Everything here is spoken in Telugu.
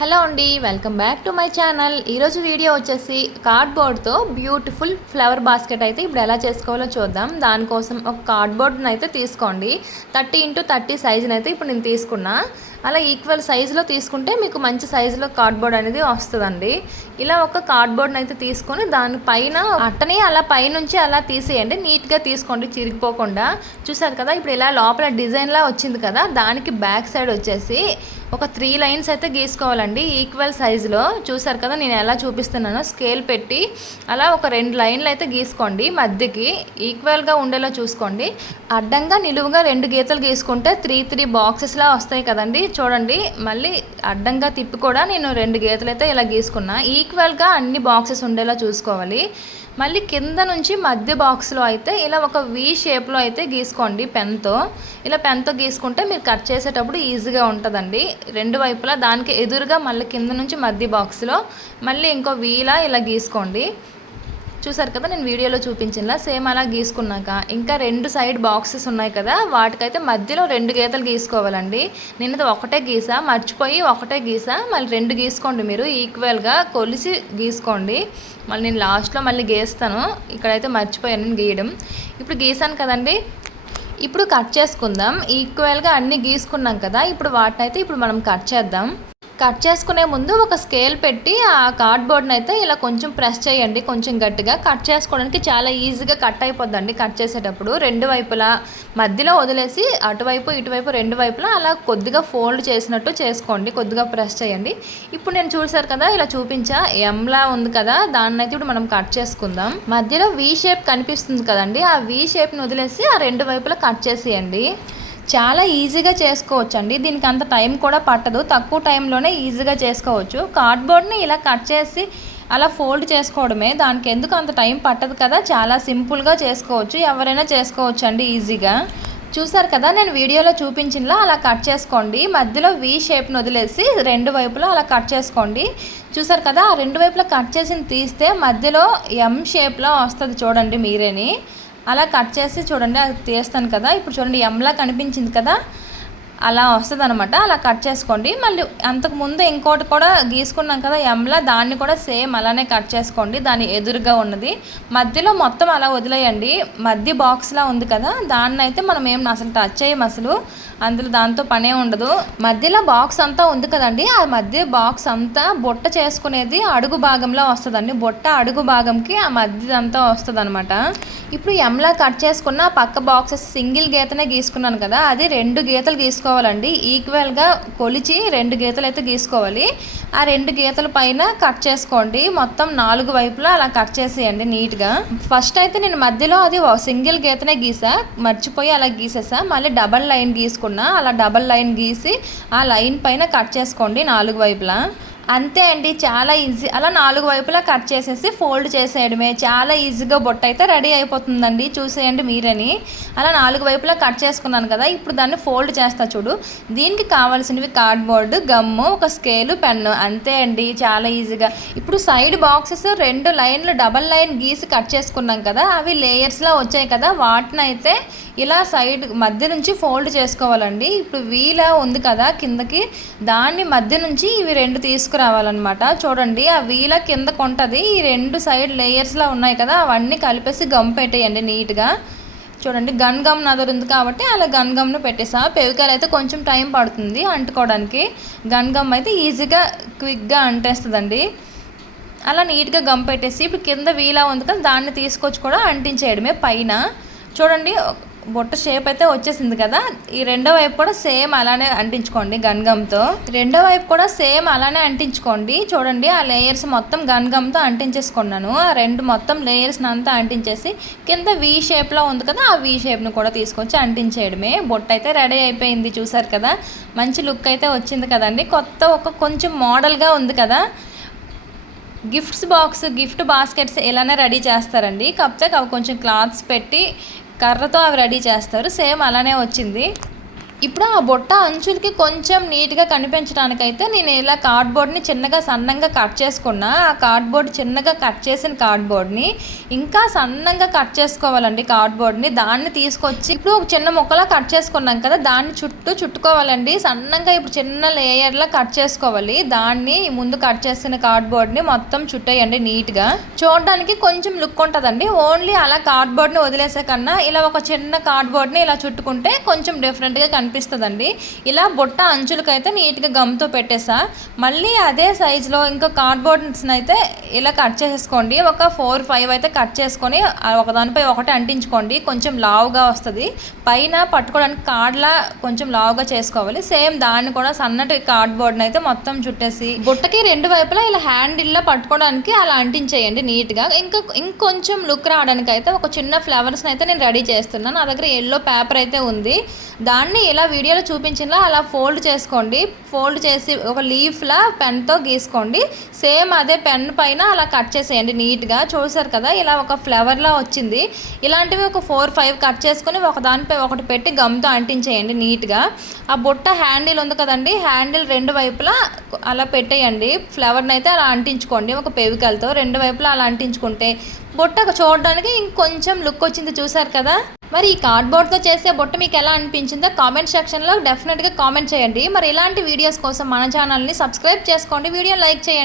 హలో అండి, welcome back to my channel. ఈరోజు వీడియో వచ్చేసి కార్డ్బోర్డ్తో బ్యూటిఫుల్ ఫ్లవర్ బాస్కెట్ అయితే ఇప్పుడు ఎలా చేసుకోవాలో చూద్దాం. దానికోసం ఒక కార్డ్బోర్డ్ని అయితే తీసుకోండి. 30x30 సైజుని అయితే ఇప్పుడు నేను తీసుకున్నా. అలా ఈక్వల్ సైజులో తీసుకుంటే మీకు మంచి సైజులో కార్డ్బోర్డ్ అనేది వస్తుందండి. ఇలా ఒక కార్డ్బోర్డ్ని అయితే తీసుకొని దానిపైన అట్టని అలా పైనుంచి అలా తీసేయండి. నీట్గా తీసుకోండి, చిరిగిపోకుండా. చూసారు కదా, ఇప్పుడు ఇలా లోపల డిజైన్లా వచ్చింది కదా, దానికి బ్యాక్ సైడ్ వచ్చేసి ఒక 3 లైన్స్ అయితే గీసుకోవాలండి ఈక్వల్ సైజులో. చూసారు కదా నేను ఎలా చూపిస్తున్నానో, స్కేల్ పెట్టి అలా ఒక 2 లైన్లు అయితే గీసుకోండి. మధ్యకి ఈక్వల్గా ఉండేలా చూసుకోండి. అడ్డంగా నిలువుగా 2 గీతలు గీసుకుంటే 3 బాక్సెస్లా వస్తాయి కదండి. చూడండి, మళ్ళీ అడ్డంగా తిప్పి కూడా నేను 2 గీతలు అయితే ఇలా గీసుకున్నా. ఈక్వల్గా అన్ని బాక్సెస్ ఉండేలా చూసుకోవాలి. మళ్ళీ కింద నుంచి మధ్య బాక్స్లో అయితే ఇలా ఒక వి షేప్లో అయితే గీసుకోండి పెన్తో. ఇలా పెన్తో గీసుకుంటే మీరు కట్ చేసేటప్పుడు ఈజీగా ఉంటుందండి. 2 వైపులా దానికి ఎదురుగా మళ్ళీ కింద నుంచి మధ్య బాక్స్లో మళ్ళీ ఇంకో వీలా ఇలా గీసుకోండి. చూసారు కదా, నేను వీడియోలో చూపించినలా సేమ్ అలా గీసుకున్నాక ఇంకా 2 సైడ్ బాక్సెస్ ఉన్నాయి కదా, వాటికైతే మధ్యలో 2 గీతలు గీసుకోవాలండి. నేనైతే ఒకటే గీసా, మర్చిపోయి ఒకటే గీసా. మళ్ళీ 2 గీసుకోండి, మీరు ఈక్వల్గా కొలిసి గీసుకోండి. మళ్ళీ నేను లాస్ట్లో మళ్ళీ గీస్తాను. ఇక్కడైతే మర్చిపోయాను నేను గీయడం. ఇప్పుడు గీసాను కదండి, ఇప్పుడు కట్ చేసుకుందాం. ఈక్వల్గా అన్నీ గీసుకున్నాం కదా, ఇప్పుడు వాటిని అయితే ఇప్పుడు మనం కట్ చేద్దాం. కట్ చేసుకునే ముందు ఒక స్కేల్ పెట్టి ఆ కార్డ్బోర్డ్ని అయితే ఇలా కొంచెం ప్రెస్ చేయండి, కొంచెం గట్టిగా. కట్ చేసుకోవడానికి చాలా ఈజీగా కట్ అయిపోద్దండి. కట్ చేసేటప్పుడు 2 వైపులా మధ్యలో వదిలేసి అటువైపు ఇటువైపు 2 వైపులా అలా కొద్దిగా ఫోల్డ్ చేసినట్టు చేసుకోండి, కొద్దిగా ప్రెస్ చేయండి. ఇప్పుడు నేను చూసారు కదా, ఇలా చూపించా ఎంలా ఉంది కదా, దాన్ని అయితే ఇప్పుడు మనం కట్ చేసుకుందాం. మధ్యలో వి షేప్ కనిపిస్తుంది కదండి, ఆ వి షేప్ని వదిలేసి ఆ 2 వైపులా కట్ చేసేయండి. చాలా ఈజీగా చేసుకోవచ్చు అండి. దీనికి అంత టైం కూడా పట్టదు, తక్కువ టైంలోనే ఈజీగా చేసుకోవచ్చు. కార్డ్బోర్డ్ని ఇలా కట్ చేసి అలా ఫోల్డ్ చేసుకోవడమే, దానికి ఎందుకు అంత టైం పట్టదు కదా, చాలా సింపుల్గా చేసుకోవచ్చు. ఎవరైనా చేసుకోవచ్చు అండి ఈజీగా. చూసారు కదా, నేను వీడియోలో చూపించినలా అలా కట్ చేసుకోండి. మధ్యలో వి షేప్ని వదిలేసి 2 వైపులా అలా కట్ చేసుకోండి. చూసారు కదా, ఆ 2 వైపులా కట్ చేసి తీస్తే మధ్యలో ఎం షేప్లో వస్తుంది చూడండి మీరేని. అలా కట్ చేసి చూడండి, అది తీస్తాను కదా, ఇప్పుడు చూడండి ఎంలా కనిపించింది కదా, అలా వస్తుంది అనమాట. అలా కట్ చేసుకోండి. మళ్ళీ అంతకుముందు ఇంకోటి కూడా గీసుకున్నాం కదా ఎంలా, దాన్ని కూడా సేమ్ అలానే కట్ చేసుకోండి. దాని ఎదురుగా ఉన్నది మధ్యలో మొత్తం అలా వదిలేయండి. మధ్య బాక్స్లా ఉంది కదా, దాన్ని అయితే మనం ఏం అసలు టచ్ చేయం, అసలు అందులో దాంతో పనే ఉండదు. మధ్యలో బాక్స్ అంతా ఉంది కదండి, ఆ మధ్య బాక్స్ అంతా బుట్ట చేసుకునేది అడుగు భాగంలో వస్తుందండి. బుట్ట అడుగు భాగంకి ఆ మధ్యదంతా వస్తుంది అనమాట. ఇప్పుడు ఎంలా కట్ చేసుకున్న పక్క బాక్సెస్ సింగిల్ గీతనే గీసుకున్నాను కదా, అది 2 గీతలు గీసుకోవాలండి. ఈక్వల్గా కొలిచి 2 గీతలు అయితే గీసుకోవాలి. ఆ 2 గీతల పైన కట్ చేసుకోండి. మొత్తం 4 వైపులా అలా కట్ చేసేయండి నీట్గా. ఫస్ట్ అయితే నేను మధ్యలో అది సింగిల్ గీతనే గీసా, మర్చిపోయి అలా గీసేసా. మళ్ళీ డబల్ లైన్ గీసుకున్నా, అలా డబల్ లైన్ గీసి ఆ లైన్ పైన కట్ చేసుకోండి 4 వైపులా. అంతే అండి, చాలా ఈజీ. అలా 4 వైపులా కట్ చేసేసి ఫోల్డ్ చేసేయడమే. చాలా ఈజీగా బొట్ట అయితే రెడీ అయిపోతుందండి. చూసేయండి మీరని. అలా 4 వైపులా కట్ చేసుకున్నాను కదా, ఇప్పుడు దాన్ని ఫోల్డ్ చేస్తా చూడు. దీనికి కావాల్సినవి కార్డ్బోర్డు, గమ్ము, ఒక స్కేలు, పెన్ను. అంతే అండి, చాలా ఈజీగా. ఇప్పుడు సైడ్ బాక్సెస్ 2 లైన్లు డబల్ లైన్ గీసి కట్ చేసుకున్నాం కదా, అవి లేయర్స్లో వచ్చాయి కదా, వాటిని అయితే ఇలా సైడ్ మధ్య నుంచి ఫోల్డ్ చేసుకోవాలండి. ఇప్పుడు వీలా ఉంది కదా కిందకి, దాన్ని మధ్య నుంచి ఇవి 2 తీసుకురావాలన్నమాట. చూడండి, ఆ వీల కిందకు ఉంటుంది. ఈ 2 సైడ్ లేయర్స్లా ఉన్నాయి కదా, అవన్నీ కలిపేసి గమ్ పెట్టేయండి నీట్గా. చూడండి, గన్ గమ్ నదరు ఉంది కాబట్టి అలా గన్ గమ్ను పెట్టేసా. పెవికాయలు అయితే కొంచెం టైం పడుతుంది అంటుకోవడానికి. గన్ గమ్ అయితే ఈజీగా క్విక్గా అంటేస్తుందండి. అలా నీట్గా గమ్ పెట్టేసి ఇప్పుడు కింద వీలా ఉంది కదా, దాన్ని తీసుకొచ్చి కూడా అంటించేయడమే పైన. చూడండి, బొట్ట షేప్ అయితే వచ్చేసింది కదా. ఈ 2వ వైపు కూడా సేమ్ అలానే అంటించుకోండి గన్ గమ్తో. 2వ వైపు కూడా సేమ్ అలానే అంటించుకోండి. చూడండి, ఆ లేయర్స్ మొత్తం గన్ గమ్తో అంటించేసుకున్నాను. ఆ 2 మొత్తం లేయర్స్ని అంతా అంటించేసి కింద వి షేప్లో ఉంది కదా, ఆ వి షేప్ని కూడా తీసుకొచ్చి అంటించేయడమే. బొట్ట అయితే రెడీ అయిపోయింది. చూసారు కదా, మంచి లుక్ అయితే వచ్చింది కదండి. కొత్త ఒక కొంచెం మోడల్గా ఉంది కదా. గిఫ్ట్ బాస్కెట్స్ ఇలానే రెడీ చేస్తారండి. కాకపోతే అవి కొంచెం క్లాత్స్ పెట్టి కర్రతో అవి రెడీ చేస్తారు. సేమ్ అలానే వచ్చింది. ఇప్పుడు ఆ బుట్ట అంచులకి కొంచెం నీట్గా కనిపించడానికైతే నేను ఇలా కార్డ్బోర్డ్ని చిన్నగా సన్నంగా కట్ చేసుకున్నా. ఆ కార్డ్బోర్డ్ చిన్నగా కట్ చేసిన కార్డ్బోర్డ్ని ఇంకా సన్నంగా కట్ చేసుకోవాలండి. కార్డ్బోర్డ్ని దాన్ని తీసుకొచ్చి ఇప్పుడు ఒక చిన్న ముక్కలా కట్ చేసుకున్నాం కదా, దాన్ని చుట్టుకోవాలండి సన్నంగా. ఇప్పుడు చిన్న లేయర్లా కట్ చేసుకోవాలి. దాన్ని ముందు కట్ చేసిన కార్డ్బోర్డ్ని మొత్తం చుట్టేయండి నీట్గా. చూడడానికి కొంచెం లుక్ ఉంటుందండి. ఓన్లీ అలా కార్డ్బోర్డ్ని వదిలేసే కన్నా ఇలా ఒక చిన్న కార్డ్బోర్డ్ని ఇలా చుట్టుకుంటే కొంచెం డిఫరెంట్గా కనిపిస్తుందండి. ఇలా బుట్ట అంచులకైతే నీట్గా గమ్తో పెట్టేసా. మళ్ళీ అదే సైజులో ఇంకా కార్డ్బోర్డ్స్ని అయితే ఇలా కట్ చేసేసుకోండి. ఒక 4-5 అయితే కట్ చేసుకొని ఒకదానిపై ఒకటి అంటించుకోండి. కొంచెం లావుగా వస్తుంది. పైన పట్టుకోవడానికి కార్డ్లా కొంచెం లావుగా చేసుకోవాలి. సేమ్ దాన్ని కూడా సన్నటి కార్డ్బోర్డ్ని అయితే మొత్తం చుట్టేసి బుట్టకి 2 వైపులా ఇలా హ్యాండిల్లా పట్టుకోవడానికి అలా అంటించేయండి నీట్గా. ఇంకొంచెం లుక్ రావడానికి అయితే ఒక చిన్న ఫ్లవర్స్ని అయితే నేను రెడీ చేస్తున్నాను. నా దగ్గర ఎల్లో పేపర్ అయితే ఉంది. దాన్ని ఇలా వీడియోలో చూపించినలా అలా ఫోల్డ్ చేసుకోండి. ఫోల్డ్ చేసి ఒక లీఫ్లా పెన్తో గీసుకోండి. సేమ్ అదే పెన్ పైన అలా కట్ చేసేయండి నీట్గా. చూసారు కదా ఇలా ఒక ఫ్లవర్లా వచ్చింది. ఇలాంటివి ఒక 4-5 కట్ చేసుకొని ఒక దానిపై ఒకటి పెట్టి గమ్తో అంటించేయండి నీట్గా. ఆ బుట్ట హ్యాండిల్ ఉంది కదండి, హ్యాండిల్ 2 వైపులా అలా పెట్టేయండి. ఫ్లవర్ని అయితే అలా అంటించుకోండి ఒక పెవికల్తో. 2 వైపులా అలా అంటించుకుంటే బుట్ట చూడడానికి ఇంకొంచెం లుక్ వచ్చింది. చూసారు కదా. మరి ఈ కార్డ్బోర్డ్తో చేసే బుట్ట మీకు ఎలా అనిపించిందో కామెంట్ సెక్షన్లో డెఫినెట్గా కామెంట్ చేయండి. మరి ఇలాంటి వీడియోస్ కోసం మన ఛానల్ని సబ్స్క్రైబ్ చేసుకోండి, వీడియోని లైక్ చేయండి.